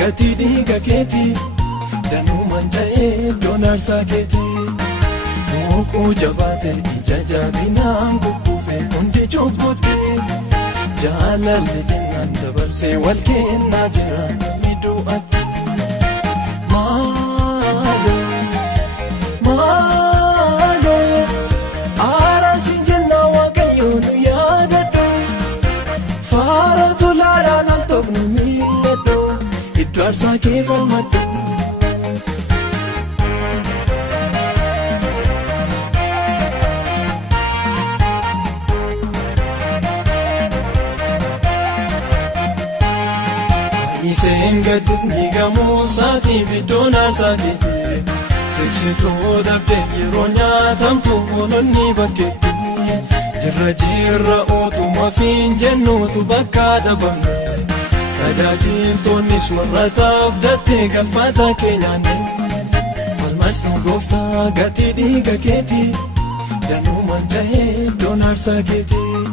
gatii dhiiga keetii danuumaan ta'ee doonaarsaa keetii muuquu jabaate ija jabinaan kukkuufe hundi cubbutti jaalalli jennaan dabarsee wal kennaa jira namni du'atti maaloo araarsi jennaa waaqayyoo nu yaadadhu faara tolaadhaan al tokko miilladhu iddoo aarsaa kee falmadhu. Iseen gadi dhiigamuu saatii biddoon aarsaa keetii tiksitoo dhabdee yeroo nyaatamtu oolonni bakkeetti jirra ootuma fiin jennuutu bakka dhabamne tajaajiltoonnis warra taabdattee galfata keenyaanne falmadhu gooftaa gatii dhiiga keetii danuumaan ta'ee iddoon aarsaa keetii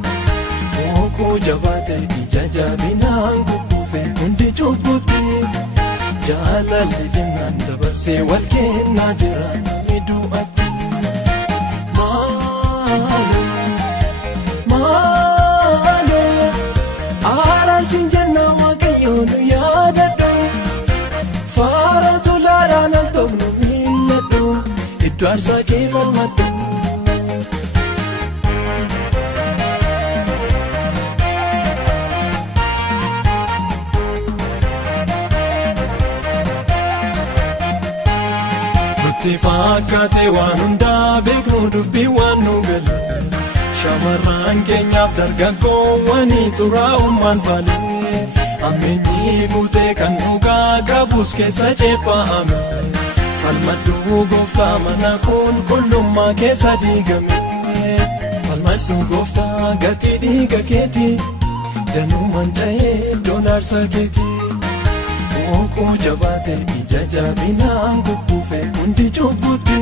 muuquu jabaate ija jabinaan kukkuufe hundi cubbutti jaalalli jennaan dabarsee wal kennaa jira namni du'atti maaloo araarsi jennaa waaqayyoo nu yaadadhu faara tolaadhaan al tokko miilladhu iddoo aarsaa kee falmadhu. Fakkaate waan hundaa beeknu dubbii waan nu galle shamarran keenyaaf dargaggoowwanii xuraa'ummaan faalee ammeenyi guutee kan dhugaa qabus keessa ceephaa'ame falmadhu gooftaa mana qulqullummaa keessa diigame falmadhu gooftaa gatii dhiiga keetii danuumaan ta'ee iddoon aarsaa keetii muuquu jabaate ija jabinaan kukkuufe hundi cubbutti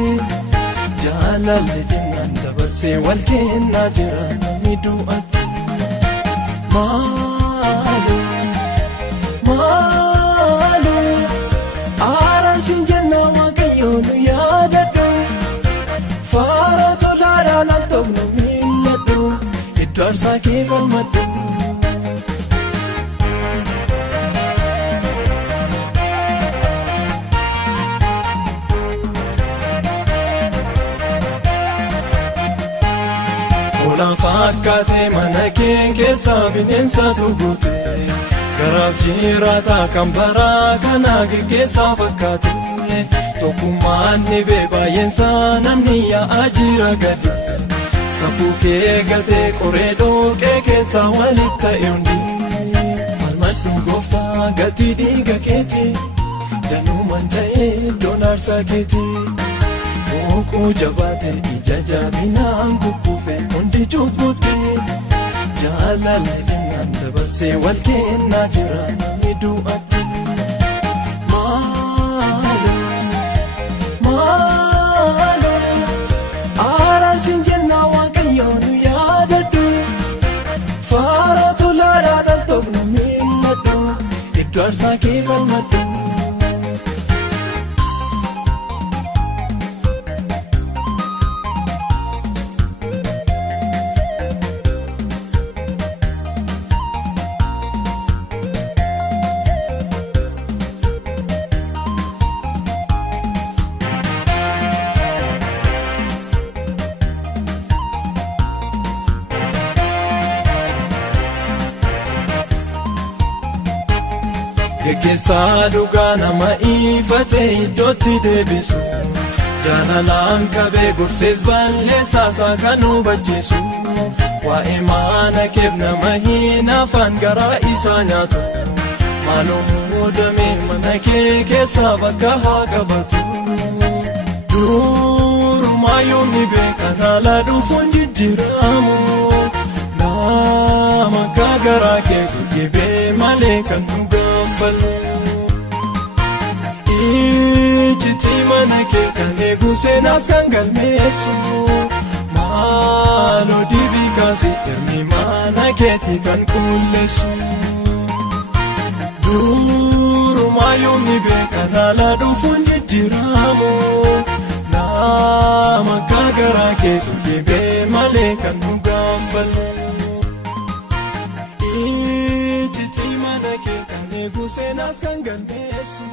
jaalalli jennaan dabarsee wal kennaa jira namni du'atti maaloo araarsi jennaa waaqayyoo nu yaadadhu faara tolaadhaan al tokko miilladhu iddoo aarsaa kee falmadhu. Fakkaate mana kee keessa bineensaatu guute garaaf jiraataa kan baraa kana geggeessaa fakkaate tokkummaan dhibee baay'eensaa namni yaa'aa jira gadi safuu kee gatee qoree dhooqee keessaa walitti ta'e hundi falmadhu gooftaa gatii dhiiga keetii danuumaan ta'ee iddoon aarsaa keetii muuquu jabaate ija jabinaan kukkuufe hundi cubbutti jaalalli jennaan dabarsee wal kennaa jira namni du'atti maaloo araarsi jennaa waaqayyoo nu yaadadhu faara tolaadhaan al tokko miilladhu iddoo aarsaa kee falmadhu. Geggeessaa dhugaa nama ifatee iddootti deebisu jaalalaan qabee gorsees balleessaasaa kan hubachiisu waa'ee mana keef nama hin afaan garaa isaa nyaatu maaloo muudamee mana kee keessaa bakka haa qabatu durumaa yoomni beekan haala dhufuun jijjiiramu nama garaa keetu dhibee malee kan dhugaa. Ijiti mana kee kan eegu seenaas kan galmeessu maaloo dibii kaasee hirmi mana keetii kan qulleessu yoomni beekan haala dhufuun jijjiiramu. Nama gaagaraa keetu deebee malee kan nu gaafatu. Ijjitii mana kee kan eegu seenaas kan galmeessu.